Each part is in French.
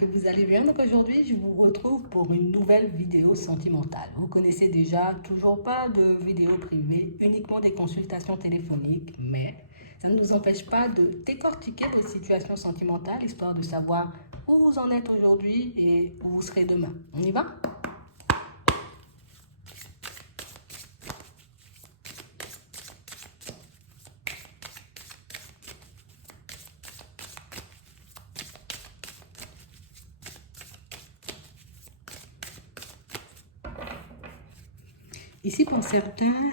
que vous allez bien. Donc aujourd'hui, je vous retrouve pour une nouvelle vidéo sentimentale. Vous connaissez déjà, toujours pas de vidéo privée, uniquement des consultations téléphoniques, mais ça ne nous empêche pas de décortiquer vos situations sentimentales, histoire de savoir où vous en êtes aujourd'hui et où vous serez demain. On y va? Ici, pour certains,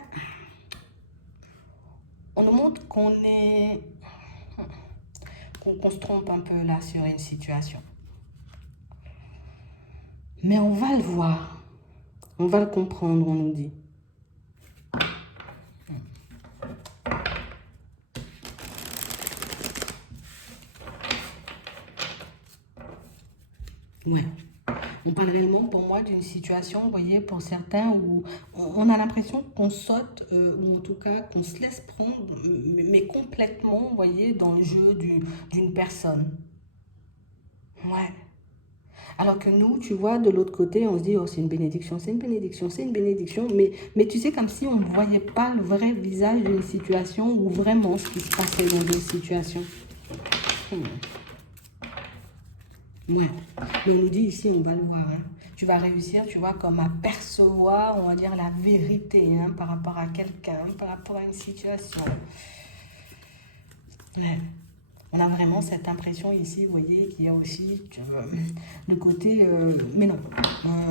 on nous montre qu'on se trompe un peu là sur une situation. Mais on va le voir, on va le comprendre, on nous dit. Ouais. On parle réellement pour moi d'une situation, vous voyez, pour certains où on a l'impression qu'on saute, ou en tout cas qu'on se laisse prendre, mais complètement, vous voyez, dans le jeu d'une personne. Ouais. Alors que nous, tu vois, de l'autre côté, on se dit, oh, c'est une bénédiction, c'est une bénédiction, c'est une bénédiction. Mais tu sais, comme si on ne voyait pas le vrai visage d'une situation ou vraiment ce qui se passait dans une situation. Ouais, mais on nous dit ici, on va le voir, hein. Tu vas réussir, tu vois, comme à percevoir, on va dire, la vérité, hein, par rapport à quelqu'un, par rapport à une situation. Ouais. On a vraiment cette impression ici, vous voyez, qu'il y a aussi le côté, mais non,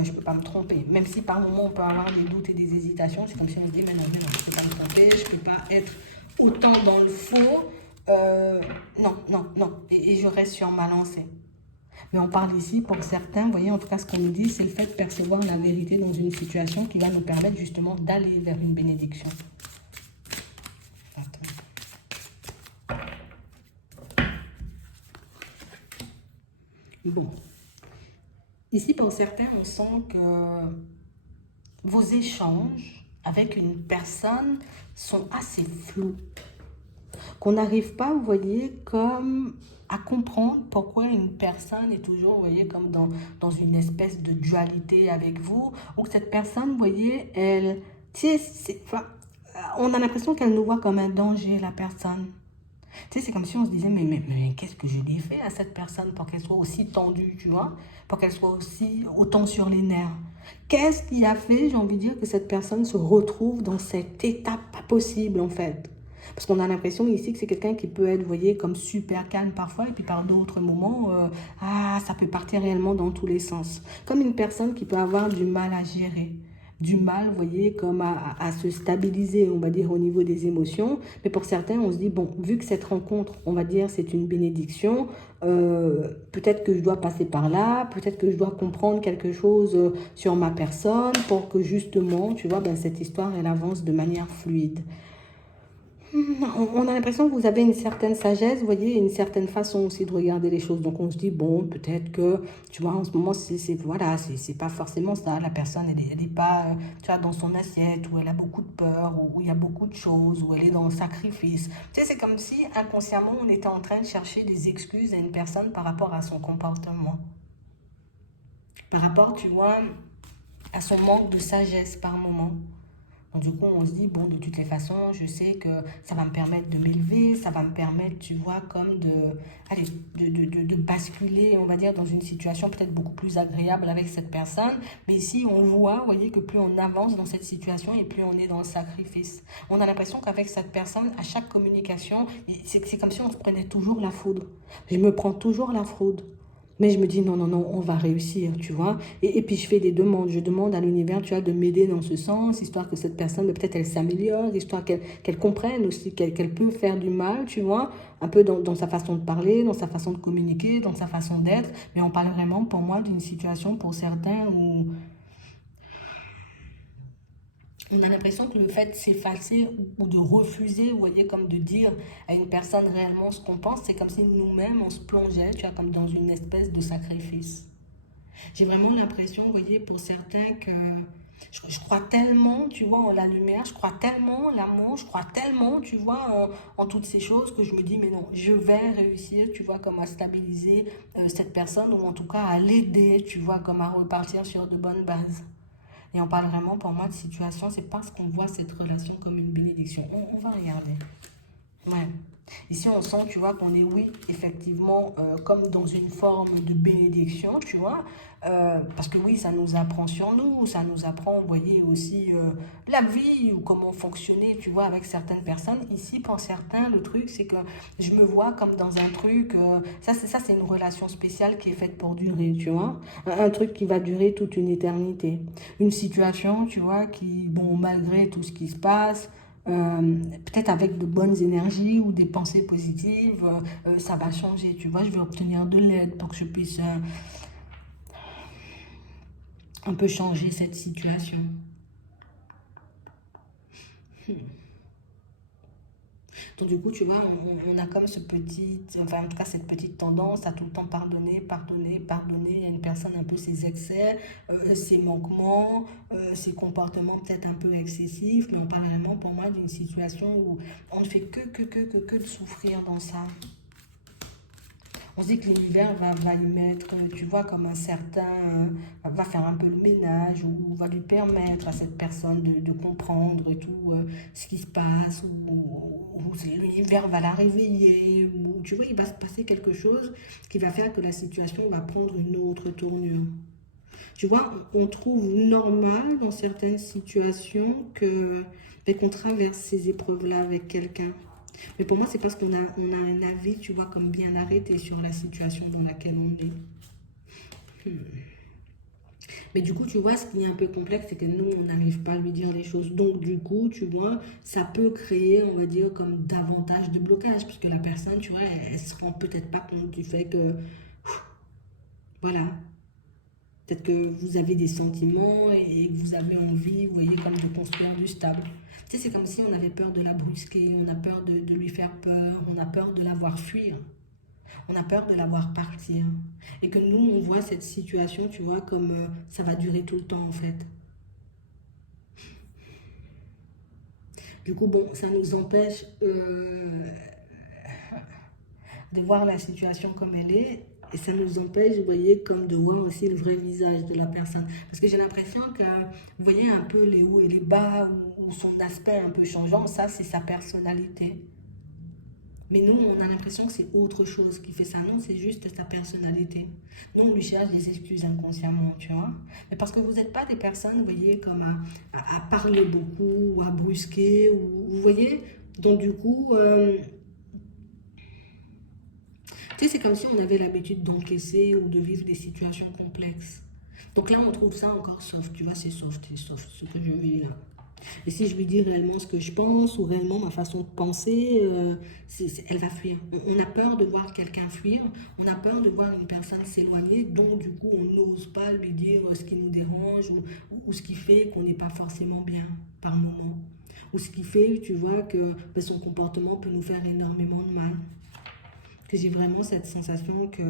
je ne peux pas me tromper. Même si par moment on peut avoir des doutes et des hésitations, c'est comme si on se dit, mais non, je ne peux pas me tromper, je ne peux pas être autant dans le faux. Non, et je reste sur ma lancée. Mais on parle ici, pour certains, vous voyez, en tout cas, ce qu'on nous dit, c'est le fait de percevoir la vérité dans une situation qui va nous permettre justement d'aller vers une bénédiction. Bon. Ici, pour certains, on sent que vos échanges avec une personne sont assez flous. Qu'on n'arrive pas, vous voyez, comme à comprendre pourquoi une personne est toujours, vous voyez, comme dans une espèce de dualité avec vous, ou que cette personne, vous voyez, elle, tu sais, on a l'impression qu'elle nous voit comme un danger, la personne. Tu sais, c'est comme si on se disait, mais qu'est-ce que je lui ai fait à cette personne pour qu'elle soit aussi tendue, tu vois, pour qu'elle soit aussi autant sur les nerfs. Qu'est-ce qui a fait, j'ai envie de dire, que cette personne se retrouve dans cette étape pas possible, en fait? Parce qu'on a l'impression ici que c'est quelqu'un qui peut être, vous voyez, comme super calme parfois, et puis par d'autres moments, ça peut partir réellement dans tous les sens. Comme une personne qui peut avoir du mal à gérer, du mal, vous voyez, comme à se stabiliser, on va dire, au niveau des émotions. Mais pour certains, on se dit, bon, vu que cette rencontre, on va dire, c'est une bénédiction, peut-être que je dois passer par là, peut-être que je dois comprendre quelque chose sur ma personne pour que justement, tu vois, ben, cette histoire, elle avance de manière fluide. On a l'impression que vous avez une certaine sagesse, vous voyez, une certaine façon aussi de regarder les choses. Donc on se dit, bon, peut-être que, tu vois, en ce moment, voilà, c'est pas forcément ça. La personne, elle est pas, tu vois, dans son assiette, où elle a beaucoup de peur, où il y a beaucoup de choses, où elle est dans le sacrifice. Tu sais, c'est comme si, inconsciemment, on était en train de chercher des excuses à une personne par rapport à son comportement. Par rapport, tu vois, à son manque de sagesse par moment. Donc, du coup, on se dit, bon, de toutes les façons, je sais que ça va me permettre de m'élever, ça va me permettre, tu vois, comme de basculer, on va dire, dans une situation peut-être beaucoup plus agréable avec cette personne. Mais ici, on voit, vous voyez, que plus on avance dans cette situation et plus on est dans le sacrifice. On a l'impression qu'avec cette personne, à chaque communication, c'est comme si on se prenait toujours la foudre. Je me prends toujours la foudre. Mais je me dis, non, on va réussir, tu vois. Et puis, je fais des demandes. Je demande à l'univers, tu vois, de m'aider dans ce sens, histoire que cette personne, peut-être, elle s'améliore, histoire qu'elle comprenne aussi qu'elle peut faire du mal, tu vois, un peu dans sa façon de parler, dans sa façon de communiquer, dans sa façon d'être. Mais on parle vraiment, pour moi, d'une situation, pour certains, où on a l'impression que le fait de s'effacer ou de refuser, vous voyez, comme de dire à une personne réellement ce qu'on pense, c'est comme si nous-mêmes, on se plongeait, tu vois, comme dans une espèce de sacrifice. J'ai vraiment l'impression, vous voyez, pour certains que Je crois tellement, tu vois, en la lumière, je crois tellement en l'amour, je crois tellement, tu vois, en toutes ces choses que je me dis, mais non, je vais réussir, tu vois, comme à stabiliser cette personne ou en tout cas à l'aider, tu vois, comme à repartir sur de bonnes bases. Et on parle vraiment pour moi de situation, c'est parce qu'on voit cette relation comme une bénédiction. On va regarder. Ouais. Ici, on sent, tu vois, qu'on est, oui, effectivement, comme dans une forme de bénédiction, tu vois, parce que oui, ça nous apprend sur nous, ça nous apprend, vous voyez, aussi la vie ou comment fonctionner, tu vois, avec certaines personnes. Ici, pour certains, le truc, c'est que je me vois comme dans un truc, ça, c'est une relation spéciale qui est faite pour durer, tu vois, un truc qui va durer toute une éternité. Une situation, tu vois, qui, bon, malgré tout ce qui se passe, peut-être avec de bonnes énergies ou des pensées positives, ça va changer, tu vois, je vais obtenir de l'aide pour que je puisse un peu changer cette situation. Donc du coup, tu vois, on a comme ce petit, enfin en tout cas cette petite tendance à tout le temps pardonner, pardonner, pardonner à une personne un peu ses excès, ses manquements, ses comportements peut-être un peu excessifs, mais on parle vraiment pour moi d'une situation où on ne fait que de souffrir dans ça. On se dit que l'univers va y mettre, tu vois, comme un certain, va faire un peu le ménage ou va lui permettre à cette personne de comprendre et tout ce qui se passe ou l'univers va la réveiller ou tu vois, il va se passer quelque chose qui va faire que la situation va prendre une autre tournure. Tu vois, on trouve normal dans certaines situations que qu'on traverse ces épreuves-là avec quelqu'un. Mais pour moi, c'est parce qu'on a un avis, tu vois, comme bien arrêté sur la situation dans laquelle on est. Mais du coup, tu vois, ce qui est un peu complexe, c'est que nous, on n'arrive pas à lui dire les choses. Donc, du coup, tu vois, ça peut créer, on va dire, comme davantage de blocage. Parce que la personne, tu vois, elle se rend peut-être pas compte du fait que, voilà, peut-être que vous avez des sentiments et que vous avez envie, vous voyez, comme de construire du stable. Tu sais, c'est comme si on avait peur de la brusquer, on a peur de lui faire peur, on a peur de la voir fuir. On a peur de la voir partir. Et que nous, on voit cette situation, tu vois, comme ça va durer tout le temps, en fait. Du coup, bon, ça nous empêche de voir la situation comme elle est. Et ça nous empêche, vous voyez, comme de voir aussi le vrai visage de la personne. Parce que j'ai l'impression que, vous voyez, un peu les hauts et les bas, ou son aspect un peu changeant, ça, c'est sa personnalité. Mais nous, on a l'impression que c'est autre chose qui fait ça. Non, c'est juste sa personnalité. Nous, on lui cherche des excuses inconsciemment, tu vois. Mais parce que vous n'êtes pas des personnes, vous voyez, comme à parler beaucoup, ou à brusquer, ou vous voyez. Donc, du coup, tu sais, c'est comme si on avait l'habitude d'encaisser ou de vivre des situations complexes. Donc là, on trouve ça encore soft, tu vois, c'est soft, ce que je vis là. Et si je lui dis réellement ce que je pense ou réellement ma façon de penser, elle va fuir. On a peur de voir quelqu'un fuir, on a peur de voir une personne s'éloigner, donc du coup on n'ose pas lui dire ce qui nous dérange ou ce qui fait qu'on n'est pas forcément bien par moment. Ou ce qui fait, tu vois, que ben, son comportement peut nous faire énormément de mal. Que j'ai vraiment cette sensation que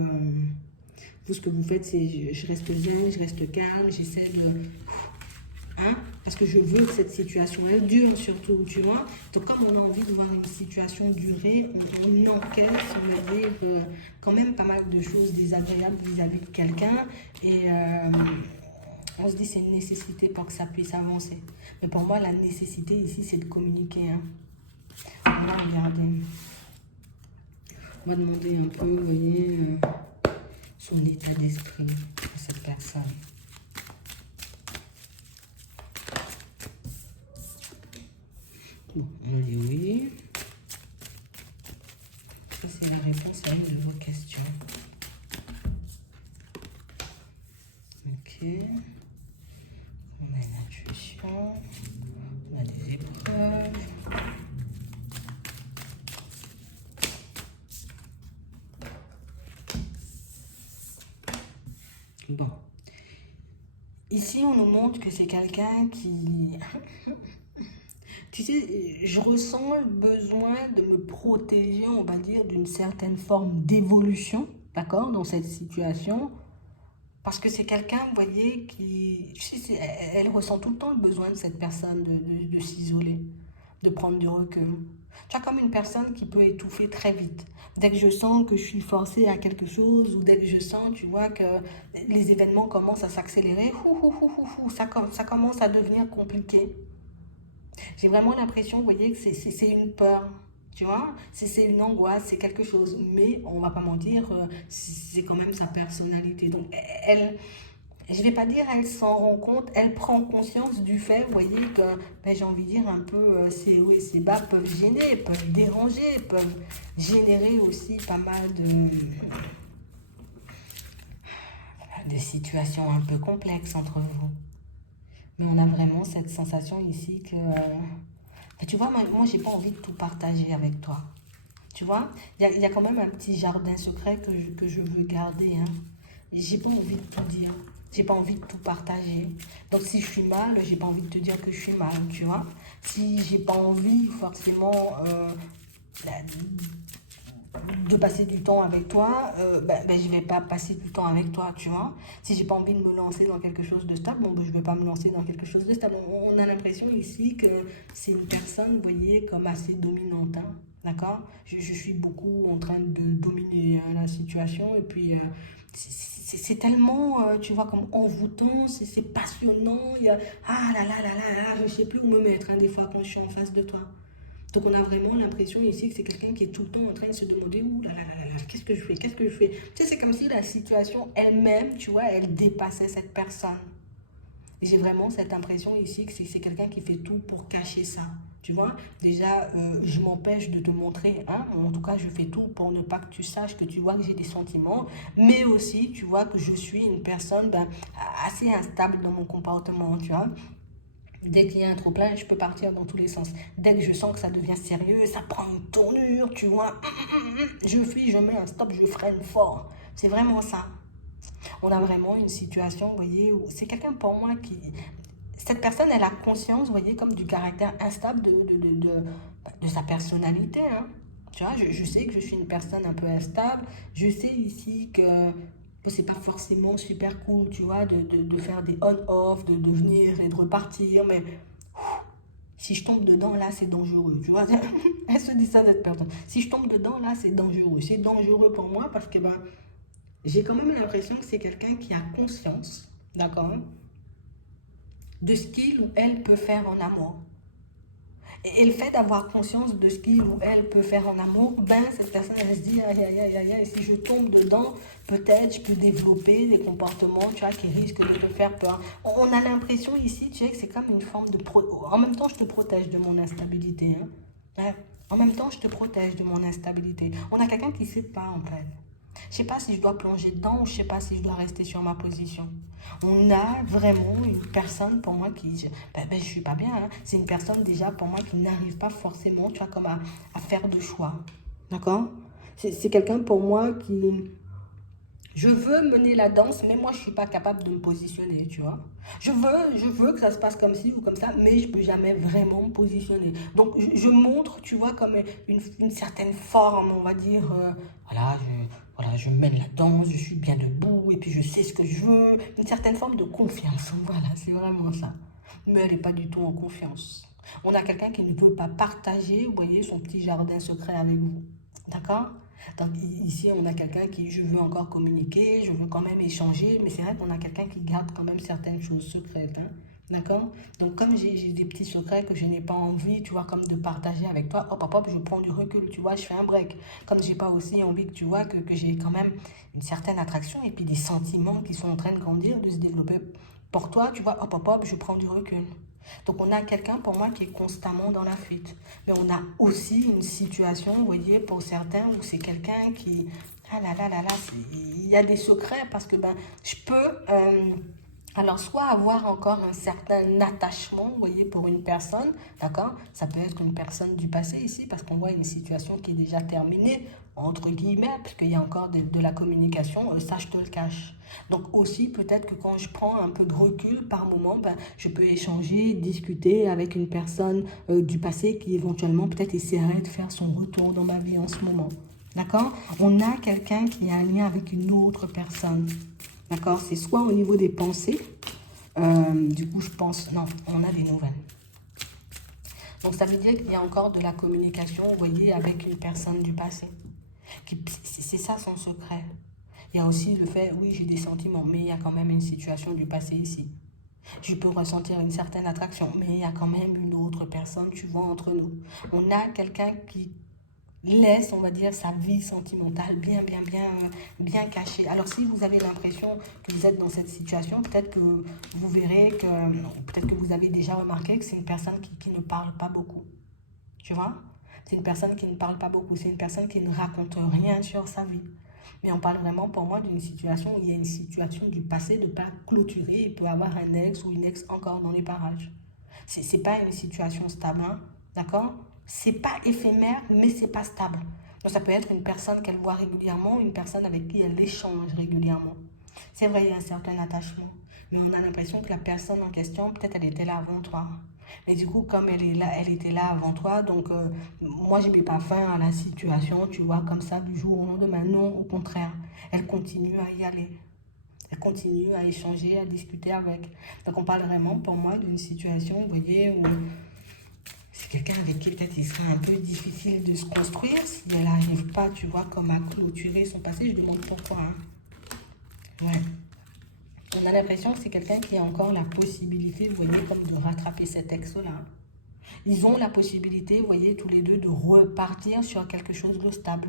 vous, ce que vous faites, c'est je reste zen, je reste calme, j'essaie de... Hein? Parce que je veux que cette situation, elle dure surtout, tu vois. Donc, comme on a envie de voir une situation durer, on encaisse, on va dire, quand même pas mal de choses désagréables vis-à-vis de quelqu'un. Et on se dit c'est une nécessité pour que ça puisse avancer. Mais pour moi, la nécessité ici, c'est de communiquer. Hein. On va regarder. On va demander un peu, vous voyez, son état d'esprit à cette personne. Bon, on dit oui. Ça, c'est la réponse à une de vos questions. Ok. On a une intuition. On a des épreuves. Bon. Ici, on nous montre que c'est quelqu'un qui... Tu sais, je ressens le besoin de me protéger, on va dire, d'une certaine forme d'évolution, d'accord, dans cette situation. Parce que c'est quelqu'un, vous voyez, elle ressent tout le temps le besoin de cette personne de s'isoler, de prendre du recul. Tu vois, comme une personne qui peut étouffer très vite. Dès que je sens que je suis forcée à quelque chose, ou dès que je sens, tu vois, que les événements commencent à s'accélérer, ça commence à devenir compliqué. J'ai vraiment l'impression, vous voyez, que c'est une peur. Tu vois, c'est une angoisse, c'est quelque chose. Mais on va pas mentir, c'est quand même sa personnalité. Donc, je vais pas dire elle s'en rend compte, elle prend conscience du fait, vous voyez, que ben, j'ai envie de dire un peu ces hauts et ces bas peuvent gêner, peuvent déranger, peuvent générer aussi pas mal de situations un peu complexes entre vous. Mais on a vraiment cette sensation ici que... ben, tu vois, moi j'ai pas envie de tout partager avec toi. Tu vois, il y a quand même un petit jardin secret que je veux garder. Hein. J'ai pas envie de tout dire. J'ai pas envie de tout partager. Donc si je suis mal, j'ai pas envie de te dire que je suis mal, tu vois. Si j'ai pas envie forcément de passer du temps avec toi, je vais pas passer du temps avec toi, tu vois. Si j'ai pas envie de me lancer dans quelque chose de stable, bon, ben, je vais pas me lancer dans quelque chose de stable. On a l'impression ici que c'est une personne, vous voyez, comme assez dominante, hein, d'accord. Je suis beaucoup en train de dominer hein, la situation et puis c'est tellement, tu vois, comme envoûtant, c'est passionnant. Il y a, ah là là là là là, je sais plus où me mettre hein, des fois quand je suis en face de toi. Donc on a vraiment l'impression ici que c'est quelqu'un qui est tout le temps en train de se demander ouh là là là là, qu'est-ce que je fais, qu'est-ce que je fais. Tu sais, c'est comme si la situation elle-même, tu vois, elle dépassait cette personne. Et j'ai vraiment cette impression ici que c'est quelqu'un qui fait tout pour cacher ça. Tu vois, déjà, je m'empêche de te montrer, hein, en tout cas, je fais tout pour ne pas que tu saches que tu vois que j'ai des sentiments, mais aussi, tu vois, que je suis une personne ben, assez instable dans mon comportement, tu vois. Dès qu'il y a un trop-plein, je peux partir dans tous les sens. Dès que je sens que ça devient sérieux, ça prend une tournure, tu vois. Je fuis, je mets un stop, je freine fort. C'est vraiment ça. On a vraiment une situation, vous voyez, où c'est quelqu'un pour moi qui... Cette personne, elle a conscience, vous voyez, comme du caractère instable de sa personnalité. Hein. Tu vois, je sais que je suis une personne un peu instable. Je sais ici que c'est pas forcément super cool, tu vois, de faire des on-off, de venir et de repartir, mais si je tombe dedans, là, c'est dangereux, tu vois. Elle se dit ça, cette personne. Si je tombe dedans, là, c'est dangereux. C'est dangereux pour moi parce que, ben, j'ai quand même l'impression que c'est quelqu'un qui a conscience, d'accord, de ce qu'il ou elle peut faire en amour. Et le fait d'avoir conscience de ce qu'il ou elle peut faire en amour, ben, cette personne, elle se dit, aïe, aïe, aïe, aïe, aïe, si je tombe dedans, peut-être je peux développer des comportements, tu vois, qui risquent de te faire peur. On a l'impression ici, tu sais, que c'est comme une forme de... En même temps, je te protège de mon instabilité. Hein. Ouais. En même temps, je te protège de mon instabilité. On a quelqu'un qui ne sait pas, en fait. Je ne sais pas si je dois plonger dedans ou je ne sais pas si je dois rester sur ma position. On a vraiment une personne pour moi qui... je suis pas bien. Hein. C'est une personne déjà pour moi qui n'arrive pas forcément, tu vois, comme à faire de choix. D'accord. C'est quelqu'un pour moi qui... Je veux mener la danse, mais moi, je ne suis pas capable de me positionner, tu vois. Je veux que ça se passe comme ci ou comme ça, mais je ne peux jamais vraiment me positionner. Donc, je montre, tu vois, comme une certaine forme, on va dire, voilà, je mène la danse, je suis bien debout, et puis je sais ce que je veux. Une certaine forme de confiance, voilà, c'est vraiment ça. Mais elle n'est pas du tout en confiance. On a quelqu'un qui ne veut pas partager, vous voyez, son petit jardin secret avec vous. D'accord? Donc ici, on a quelqu'un qui, je veux encore communiquer, je veux quand même échanger, mais c'est vrai qu'on a quelqu'un qui garde quand même certaines choses secrètes. Hein. D'accord? Donc comme j'ai des petits secrets que je n'ai pas envie, tu vois, comme de partager avec toi, hop, hop, hop, je prends du recul, tu vois, je fais un break. Comme j'ai pas aussi envie que tu vois que j'ai quand même une certaine attraction et puis des sentiments qui sont en train de grandir, de se développer pour toi, tu vois, hop, hop, hop, je prends du recul. Donc on a quelqu'un pour moi qui est constamment dans la fuite. Mais on a aussi une situation, vous voyez, pour certains, où c'est quelqu'un qui... Ah là là là là, il y a des secrets parce que ben, je peux... alors, soit avoir encore un certain attachement, vous voyez, pour une personne, d'accord? Ça peut être une personne du passé ici, parce qu'on voit une situation qui est déjà terminée, entre guillemets, puisqu'il y a encore de la communication, ça je te le cache. Donc aussi, peut-être que quand je prends un peu de recul par moment, ben, je peux échanger, discuter avec une personne du passé qui éventuellement peut-être essaierait de faire son retour dans ma vie en ce moment. D'accord? On a quelqu'un qui a un lien avec une autre personne. D'accord? C'est soit au niveau des pensées. Du coup, je pense... Non, on a des nouvelles. Donc, ça veut dire qu'il y a encore de la communication, vous voyez, avec une personne du passé. C'est ça son secret. Il y a aussi le fait, oui, j'ai des sentiments, mais il y a quand même une situation du passé ici. Je peux ressentir une certaine attraction, mais il y a quand même une autre personne, tu vois, entre nous. On a quelqu'un qui laisse, on va dire, sa vie sentimentale bien cachée. Alors, si vous avez l'impression que vous êtes dans cette situation, peut-être que vous verrez que, peut-être que vous avez déjà remarqué que c'est une personne qui ne parle pas beaucoup. Tu vois? C'est une personne qui ne parle pas beaucoup. C'est une personne qui ne raconte rien sur sa vie. Mais on parle vraiment pour moi d'une situation où il y a une situation du passé de pas clôturer. Il peut avoir un ex ou une ex encore dans les parages. C'est pas une situation stable, hein, d'accord? C'est pas éphémère, mais c'est pas stable. Donc ça peut être une personne qu'elle voit régulièrement, une personne avec qui elle échange régulièrement. C'est vrai, il y a un certain attachement, mais on a l'impression que la personne en question, peut-être elle était là avant toi. Mais du coup, comme elle est là, elle était là avant toi, donc moi je mets pas fin à la situation, tu vois, comme ça du jour au lendemain. Non, au contraire, elle continue à y aller. Elle continue à échanger, à discuter avec. Donc on parle vraiment pour moi d'une situation, vous voyez, où c'est quelqu'un avec qui peut-être il serait un peu difficile de se construire si elle n'arrive pas, tu vois, comme à clôturer son passé. Je demande pourquoi. Hein. Ouais. On a l'impression que c'est quelqu'un qui a encore la possibilité, vous voyez, comme de rattraper cet ex-là. Ils ont la possibilité, vous voyez, tous les deux, de repartir sur quelque chose de stable.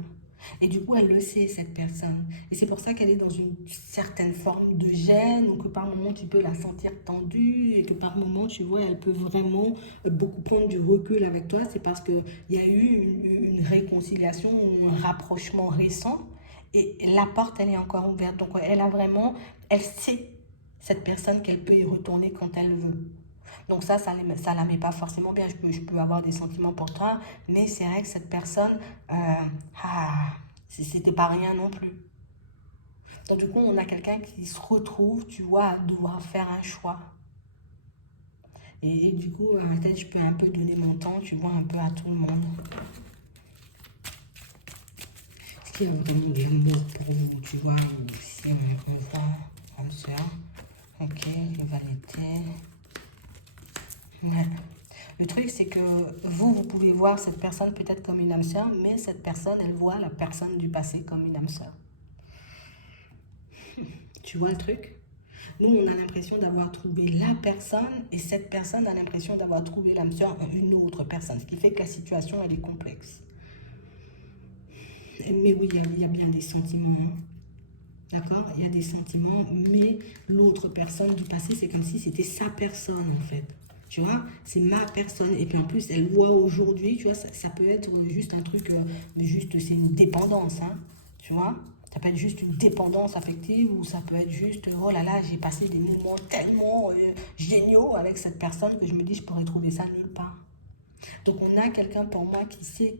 Et du coup, elle le sait, cette personne. Et c'est pour ça qu'elle est dans une certaine forme de gêne, ou que par moment, tu peux la sentir tendue, et que par moment, tu vois, elle peut vraiment beaucoup prendre du recul avec toi. C'est parce qu'il y a eu une réconciliation, un rapprochement récent, et la porte, elle est encore ouverte. Donc, elle a vraiment, elle sait, cette personne, qu'elle peut y retourner quand elle veut. Donc ça la met pas forcément bien. Je peux avoir des sentiments pour toi, mais c'est vrai que cette personne, c'était pas rien non plus. Donc du coup, on a quelqu'un qui se retrouve, tu vois, à devoir faire un choix. Et du coup, peut-être je peux un peu donner mon temps, tu vois, un peu à tout le monde. Est-ce qu'il y a vraiment de l'amour pour vous, tu vois, si on voit comme ça. Ok, rivalité. Ouais. Le truc, c'est que vous pouvez voir cette personne peut-être comme une âme sœur, mais cette personne, elle voit la personne du passé comme une âme sœur. Tu vois le truc? Nous, on a l'impression d'avoir trouvé la personne et cette personne a l'impression d'avoir trouvé l'âme sœur en une autre personne, ce qui fait que la situation, elle est complexe. Mais oui, il y a bien des sentiments. D'accord? Il y a des sentiments, mais l'autre personne du passé, c'est comme si c'était sa personne, en fait. Tu vois, c'est ma personne. Et puis en plus, elle voit aujourd'hui, tu vois, ça peut être juste un truc, juste c'est une dépendance, hein, tu vois. Ça peut être juste une dépendance affective ou ça peut être juste, oh là là, j'ai passé des moments tellement géniaux avec cette personne que je me dis, je pourrais trouver ça nulle part. Donc on a quelqu'un pour moi qui sait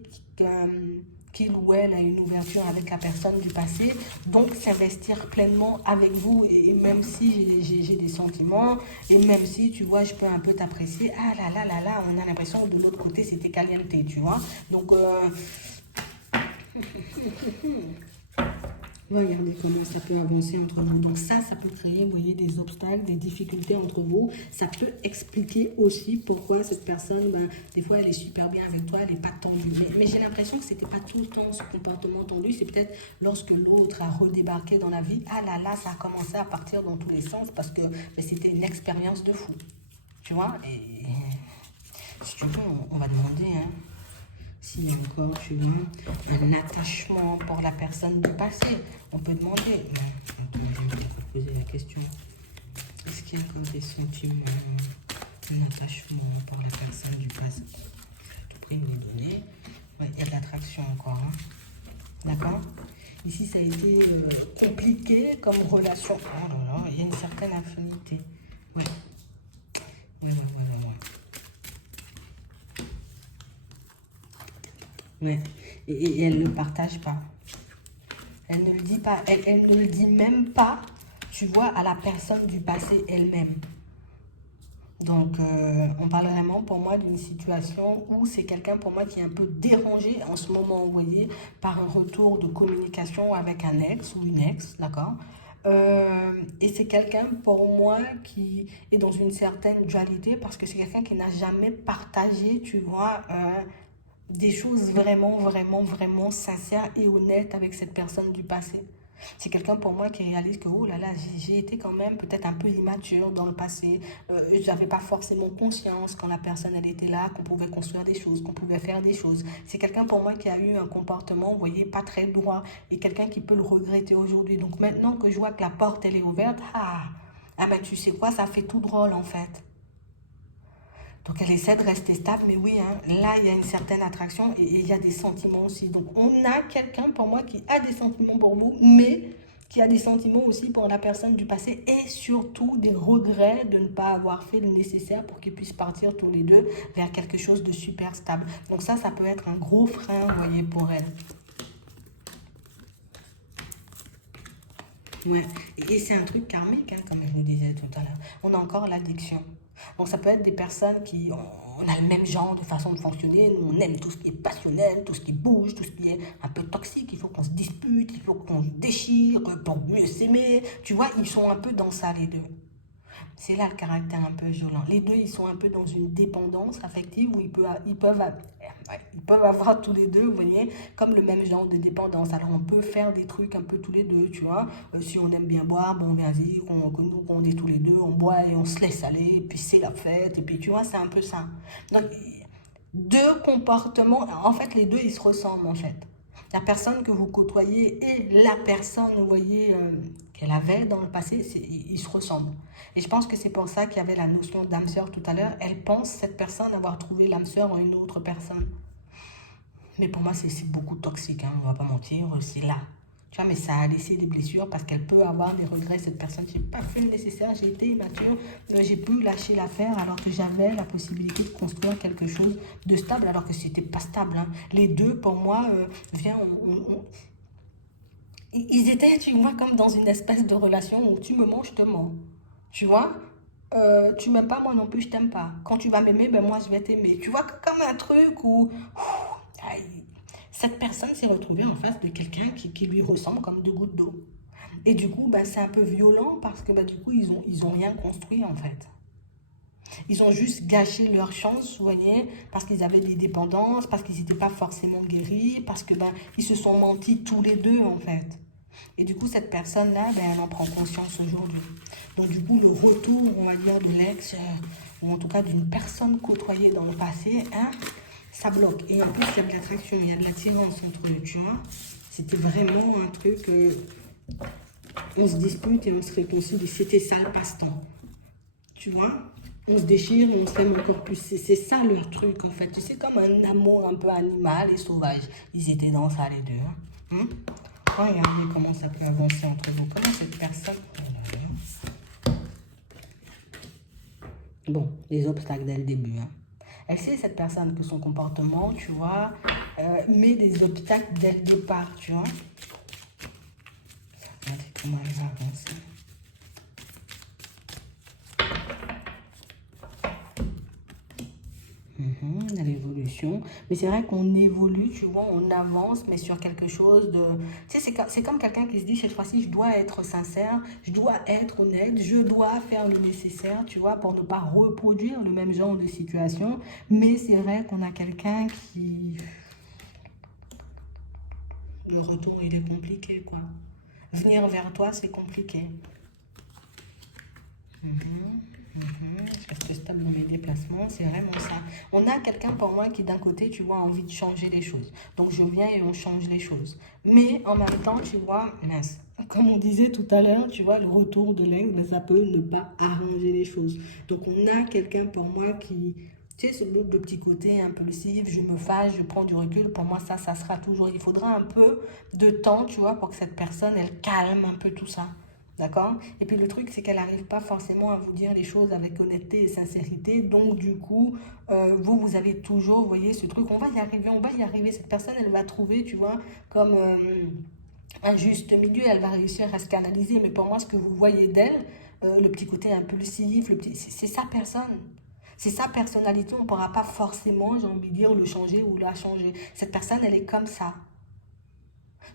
qu'il ou elle a une ouverture avec la personne du passé, donc s'investir pleinement avec vous et même si j'ai des sentiments et même si tu vois je peux un peu t'apprécier, ah là là là là, on a l'impression que de l'autre côté c'était caliente, tu vois. Donc regardez comment ça peut avancer entre nous. Donc ça peut créer, vous voyez, des obstacles, des difficultés entre vous. Ça peut expliquer aussi pourquoi cette personne, des fois, elle est super bien avec toi, elle n'est pas tendue. Mais j'ai l'impression que ce n'était pas tout le temps ce comportement tendu. C'est peut-être lorsque l'autre a redébarqué dans la vie. Ah là là, ça a commencé à partir dans tous les sens parce que c'était une expérience de fou. Tu vois? Et si tu veux, on va demander, hein. S'il y a encore, tu vois, un attachement pour la personne du passé, on peut demander. On peut poser la question. Est-ce qu'il y a encore des sentiments, un attachement pour la personne du passé? Tout près, me les donner. Ouais, il y a de l'attraction encore. Hein. D'accord? Ici, ça a été compliqué comme relation. Oh là là, il y a une certaine affinité. Ouais. Ouais. Ouais. Et elle ne le partage pas. Elle ne le dit pas. Elle ne le dit même pas, tu vois, à la personne du passé elle-même. Donc, on parle vraiment pour moi d'une situation où c'est quelqu'un pour moi qui est un peu dérangé en ce moment, vous voyez, par un retour de communication avec un ex ou une ex, d'accord, Et c'est quelqu'un pour moi qui est dans une certaine dualité parce que c'est quelqu'un qui n'a jamais partagé, tu vois, des choses vraiment, vraiment, vraiment sincères et honnêtes avec cette personne du passé. C'est quelqu'un pour moi qui réalise que, oh là là, j'ai été quand même peut-être un peu immature dans le passé. Je n'avais pas forcément conscience quand la personne, elle était là, qu'on pouvait construire des choses, qu'on pouvait faire des choses. C'est quelqu'un pour moi qui a eu un comportement, vous voyez, pas très droit et quelqu'un qui peut le regretter aujourd'hui. Donc maintenant que je vois que la porte, elle est ouverte, ben tu sais quoi, ça fait tout drôle en fait. Donc elle essaie de rester stable, mais oui, hein, là il y a une certaine attraction et il y a des sentiments aussi. Donc on a quelqu'un pour moi qui a des sentiments pour vous, mais qui a des sentiments aussi pour la personne du passé et surtout des regrets de ne pas avoir fait le nécessaire pour qu'ils puissent partir tous les deux vers quelque chose de super stable. Donc ça peut être un gros frein, vous voyez, pour elle. Ouais, et c'est un truc karmique, hein, comme je vous disais tout à l'heure. On a encore l'addiction. Donc ça peut être des personnes qui ont on a le même genre de façon de fonctionner. Nous, on aime tout ce qui est passionnel, tout ce qui bouge, tout ce qui est un peu toxique. Il faut qu'on se dispute, il faut qu'on se déchire pour mieux s'aimer. Tu vois, ils sont un peu dans ça, les deux. C'est là le caractère un peu violent. Les deux, ils sont un peu dans une dépendance affective où ils peuvent avoir tous les deux, vous voyez, comme le même genre de dépendance. Alors on peut faire des trucs un peu tous les deux, tu vois. Si on aime bien boire, bon, vas-y, qu'on est tous les deux, on boit et on se laisse aller, et puis c'est la fête, et puis tu vois, c'est un peu ça. Donc, deux comportements, en fait, les deux, ils se ressemblent, en fait. La personne que vous côtoyez et la personne, vous voyez, qu'elle avait dans le passé, ils se ressemblent. Et je pense que c'est pour ça qu'il y avait la notion d'âme sœur tout à l'heure. Elle pense, cette personne, avoir trouvé l'âme sœur en une autre personne. Mais pour moi, c'est beaucoup toxique, hein, on ne va pas mentir, c'est là. Tu vois, mais ça a laissé des blessures parce qu'elle peut avoir des regrets. Cette personne, j'ai pas fait le nécessaire, j'ai été immature, j'ai pu lâcher l'affaire alors que j'avais la possibilité de construire quelque chose de stable alors que c'était pas stable. Hein. Les deux, pour moi, viens, ils étaient, tu vois, comme dans une espèce de relation où tu me manges, je te mens. Tu vois, tu m'aimes pas, moi non plus, je t'aime pas. Quand tu vas m'aimer, ben moi je vais t'aimer. Tu vois, comme un truc où aïe, cette personne s'est retrouvée en face de quelqu'un qui lui ressemble comme deux gouttes d'eau. Et du coup, ben, c'est un peu violent parce que ben, du coup, ils ont rien construit en fait. Ils ont juste gâché leur chance, vous voyez, parce qu'ils avaient des dépendances, parce qu'ils n'étaient pas forcément guéris, parce que ben, ils se sont mentis tous les deux en fait. Et du coup, cette personne-là, ben, elle en prend conscience aujourd'hui. Donc du coup, le retour, on va dire, de l'ex, ou en tout cas d'une personne côtoyée dans le passé, hein, ça bloque. Et en plus, il y a de l'attraction, il y a de l'attirance entre eux, tu vois. C'était vraiment un truc, on se dispute et on se réconcilie. C'était ça le passe-temps, tu vois. On se déchire, on s'aime encore plus. C'est ça leur truc, en fait. C'est comme un amour un peu animal et sauvage. Ils étaient dans ça, les deux. Hein. Regardez comment ça peut avancer entre vous. Comment cette personne... Bon, les obstacles dès le début. Hein. Elle sait, cette personne, que son comportement, tu vois, met des obstacles dès le départ, tu vois. Regardez comment elle va avancer. Dans l'évolution. Mais c'est vrai qu'on évolue, tu vois, on avance, mais sur quelque chose de... Tu sais, c'est comme quelqu'un qui se dit, cette fois-ci, je dois être sincère, je dois être honnête, je dois faire le nécessaire, tu vois, pour ne pas reproduire le même genre de situation. Mais c'est vrai qu'on a quelqu'un qui... Le retour, il est compliqué, quoi. Venir vers toi, c'est compliqué. Je reste stable dans mes déplacements, c'est vraiment ça. On a quelqu'un pour moi qui d'un côté, tu vois, a envie de changer les choses. Donc je viens et on change les choses. Mais en même temps, tu vois, mince, comme on disait tout à l'heure, tu vois, le retour de l'ex, ben, ça peut ne pas arranger les choses. Donc on a quelqu'un pour moi qui, tu sais, ce de petit côté impulsif, je me fâche, je prends du recul. Pour moi, ça sera toujours. Il faudra un peu de temps, tu vois, pour que cette personne, elle calme un peu tout ça. D'accord? Et puis le truc, c'est qu'elle n'arrive pas forcément à vous dire les choses avec honnêteté et sincérité. Donc, du coup, vous avez toujours, vous voyez, ce truc, on va y arriver, on va y arriver. Cette personne, elle va trouver, tu vois, comme un juste milieu, elle va réussir à se canaliser. Mais pour moi, ce que vous voyez d'elle, le petit côté impulsif, c'est sa personne. C'est sa personnalité, on ne pourra pas forcément, j'ai envie de dire, le changer ou la changer. Cette personne, elle est comme ça.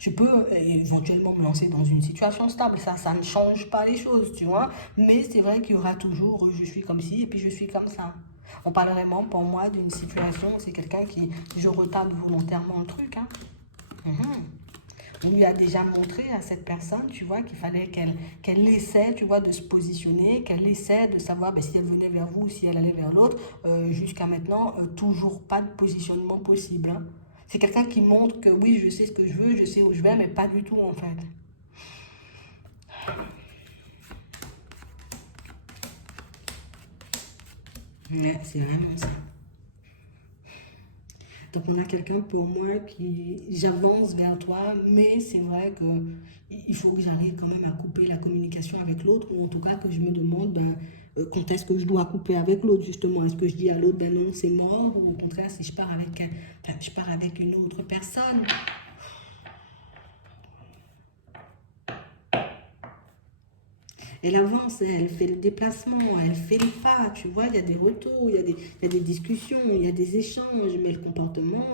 Je peux éventuellement me lancer dans une situation stable, ça ne change pas les choses, tu vois. Mais c'est vrai qu'il y aura toujours je suis comme ci et puis je suis comme ça. On parle vraiment pour moi d'une situation où c'est quelqu'un qui, je retarde volontairement le truc, hein. On lui a déjà montré à cette personne, tu vois, qu'il fallait qu'elle essaie, tu vois, de se positionner, qu'elle essaie de savoir si elle venait vers vous ou si elle allait vers l'autre. Jusqu'à maintenant, toujours pas de positionnement possible, hein. C'est quelqu'un qui montre que oui, je sais ce que je veux, je sais où je vais, mais pas du tout en fait. Ouais, c'est vraiment ça. Donc on a quelqu'un pour moi qui, j'avance vers toi, mais c'est vrai que il faut que j'arrive quand même à couper la communication avec l'autre, ou en tout cas que je me demande quand est-ce que je dois couper avec l'autre justement. Est-ce que je dis à l'autre ben non c'est mort, ou au contraire si je pars avec, enfin, je pars avec une autre personne. Elle avance, elle fait le déplacement, elle fait le pas, tu vois, il y a des retours, il y a des discussions, il y a des échanges, mais le comportement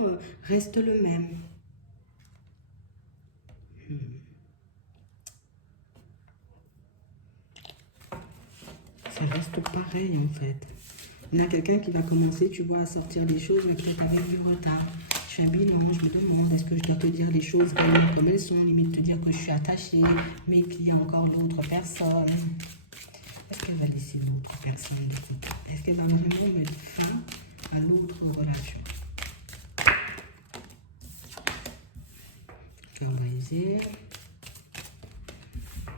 reste le même. Ça reste pareil en fait. On a quelqu'un qui va commencer, tu vois, à sortir des choses, mais peut-être avec du retard. Je fais un bilan, je me demande, est-ce que je dois te dire les choses réellement comme elles sont, limite te dire que je suis attachée, mais qu'il y a encore l'autre personne. Est-ce qu'elle va laisser l'autre personne de côté? Est-ce qu'elle va vraiment mettre fin à l'autre relation? Favoriser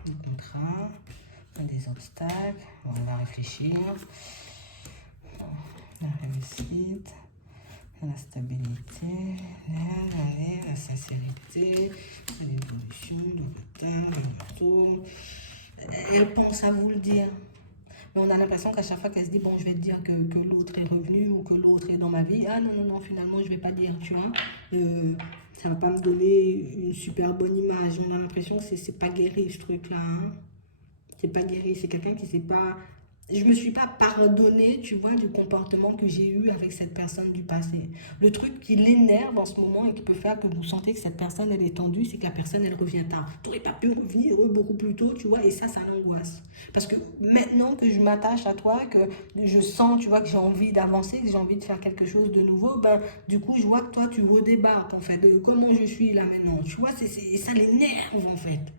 le contrat, des obstacles, on va réfléchir. La réussite, la stabilité, la sincérité, l'évolution, le retard, le retour. Elle pense à vous le dire. Mais on a l'impression qu'à chaque fois qu'elle se dit, bon, je vais te dire que l'autre est revenu ou que l'autre est dans ma vie. Ah non, non, non, finalement, je ne vais pas dire, tu vois. Ça ne va pas me donner une super bonne image. On a l'impression que c'est pas guéri, ce truc-là, hein. C'est pas guéri. C'est quelqu'un qui ne sait pas. Je me suis pas pardonné, tu vois, du comportement que j'ai eu avec cette personne du passé. Le truc qui l'énerve en ce moment et qui peut faire que vous sentez que cette personne, elle est tendue, c'est que la personne, elle revient tard. Tu n'aurais pas pu revenir beaucoup plus tôt, tu vois, et ça l'angoisse. Parce que maintenant que je m'attache à toi, que je sens, tu vois, que j'ai envie d'avancer, que j'ai envie de faire quelque chose de nouveau, ben, du coup, je vois que toi, tu redébarques, en fait, de comment je suis là maintenant. Tu vois, ça l'énerve, en fait.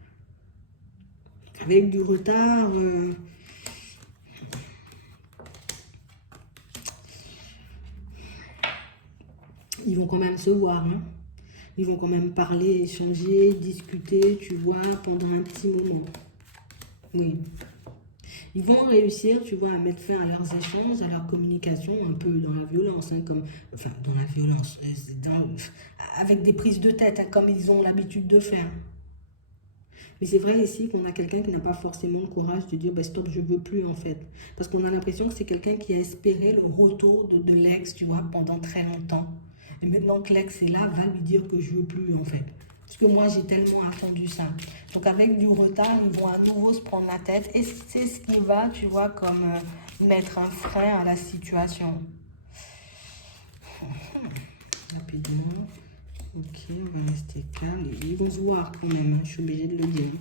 Avec du retard... ils vont quand même se voir, hein. Ils vont quand même parler, échanger, discuter, tu vois, pendant un petit moment. Oui. Ils vont réussir, tu vois, à mettre fin à leurs échanges, à leur communication, un peu dans la violence, hein, comme, enfin, dans la violence, avec des prises de tête, hein, comme ils ont l'habitude de faire. Mais c'est vrai ici qu'on a quelqu'un qui n'a pas forcément le courage de dire bah, stop, je ne veux plus en fait. Parce qu'on a l'impression que c'est quelqu'un qui a espéré le retour de l'ex, tu vois, pendant très longtemps. Et maintenant que l'ex est là, va lui dire que je ne veux plus en fait. Parce que moi, j'ai tellement attendu ça. Donc avec du retard, ils vont à nouveau se prendre la tête. Et c'est ce qui va, tu vois, comme mettre un frein à la situation. Rapidement. Ok, on va rester calme. Ils vont se voir quand même, hein, je suis obligée de le dire.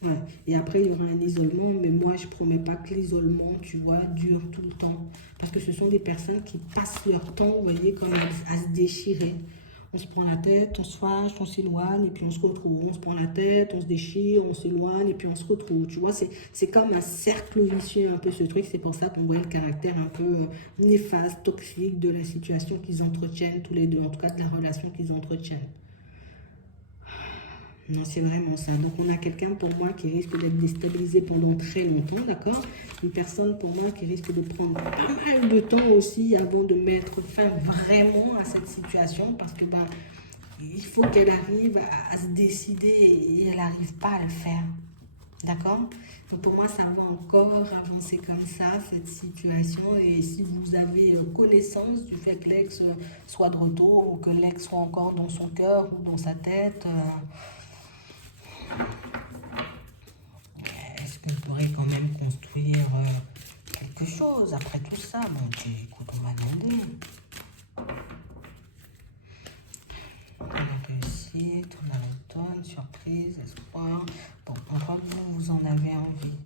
Ouais. Et après, il y aura un isolement, mais moi, je ne promets pas que l'isolement, tu vois, dure tout le temps. Parce que ce sont des personnes qui passent leur temps, vous voyez, comme à se déchirer. On se prend la tête, on se fâche, on s'éloigne, et puis on se retrouve. On se prend la tête, on se déchire, on s'éloigne, et puis on se retrouve. Tu vois, c'est comme un cercle vicieux, un peu ce truc. C'est pour ça qu'on voit le caractère un peu néfaste, toxique de la situation qu'ils entretiennent tous les deux, en tout cas de la relation qu'ils entretiennent. Non, c'est vraiment ça. Donc, on a quelqu'un pour moi qui risque d'être déstabilisé pendant très longtemps, d'accord? Une personne pour moi qui risque de prendre pas mal de temps aussi avant de mettre fin vraiment à cette situation parce que ben, il faut qu'elle arrive à se décider et elle n'arrive pas à le faire. D'accord? Donc pour moi, ça va encore avancer comme ça, cette situation. Et si vous avez connaissance du fait que l'ex soit de retour ou que l'ex soit encore dans son cœur ou dans sa tête, est-ce qu'on pourrait quand même construire quelque chose après tout ça? Bon, écoute, on va demander. On a réussite, on a l'automne sur maîtrise, espoir. Bon, on voit que vous en avez envie.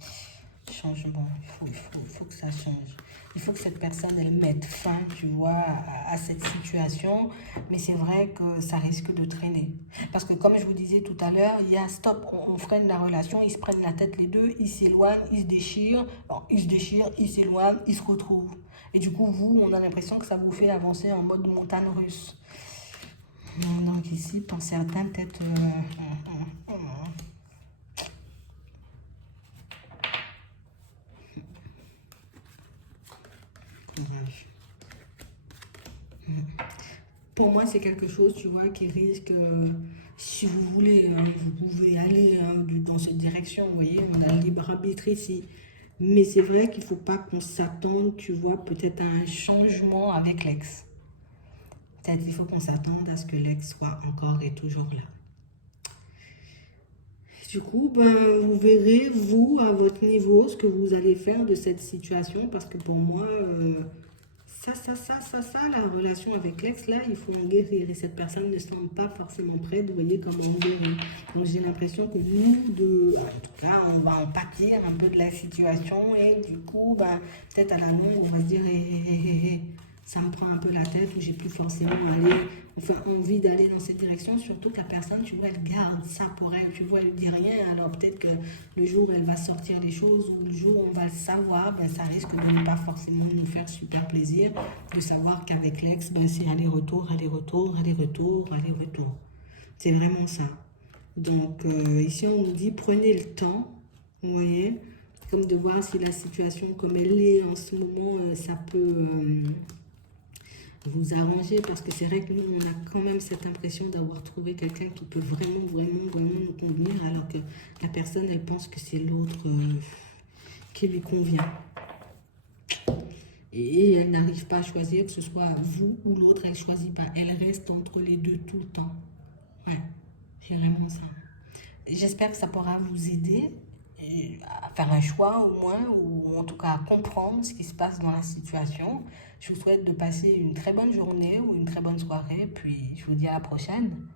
Changement, il faut que ça change. Il faut que cette personne, elle mette fin, tu vois, à cette situation. Mais c'est vrai que ça risque de traîner. Parce que comme je vous disais tout à l'heure, il y a stop, on freine la relation, ils se prennent la tête les deux, ils s'éloignent, ils se déchirent. Alors, ils se déchirent, ils s'éloignent, ils se retrouvent. Et du coup, vous, on a l'impression que ça vous fait avancer en mode montagne russe. Donc ici, pour certains, peut-être... courage. Pour moi, c'est quelque chose, tu vois, qui risque, si vous voulez, vous pouvez aller dans cette direction, vous voyez, on a le libre arbitre ici. Mais c'est vrai qu'il ne faut pas qu'on s'attende, tu vois, peut-être à un changement avec l'ex. Peut-être qu'il faut qu'on s'attende à ce que l'ex soit encore et toujours là. Du coup, ben, vous verrez, vous, à votre niveau, ce que vous allez faire de cette situation, parce que pour moi, la relation avec l'ex, là, il faut en guérir. Et cette personne ne semble pas forcément prête, vous voyez, comment en guérir. Donc j'ai l'impression que nous, en tout cas, on va en pâtir un peu de la situation. Et du coup, ben, peut-être à la longue, on va se dire, ça me prend un peu la tête, ou j'ai plus forcément envie d'aller dans cette direction. Surtout que la personne, tu vois, elle garde ça pour elle. Tu vois, elle ne dit rien. Alors peut-être que le jour où elle va sortir les choses, ou le jour où on va le savoir, ben, ça risque de ne pas forcément nous faire super plaisir de savoir qu'avec l'ex, ben, c'est aller-retour, aller-retour, aller-retour, aller-retour. C'est vraiment ça. Donc ici, on nous dit, prenez le temps, vous voyez, comme de voir si la situation comme elle est en ce moment, ça peut vous arranger, parce que c'est vrai que nous, on a quand même cette impression d'avoir trouvé quelqu'un qui peut vraiment, vraiment, vraiment nous convenir, alors que la personne, elle pense que c'est l'autre qui lui convient. Et elle n'arrive pas à choisir, que ce soit vous ou l'autre, elle ne choisit pas. Elle reste entre les deux tout le temps. Ouais, c'est vraiment ça. J'espère que ça pourra vous aider à faire un choix au moins, ou en tout cas à comprendre ce qui se passe dans la situation. Je vous souhaite de passer une très bonne journée ou une très bonne soirée, puis je vous dis à la prochaine.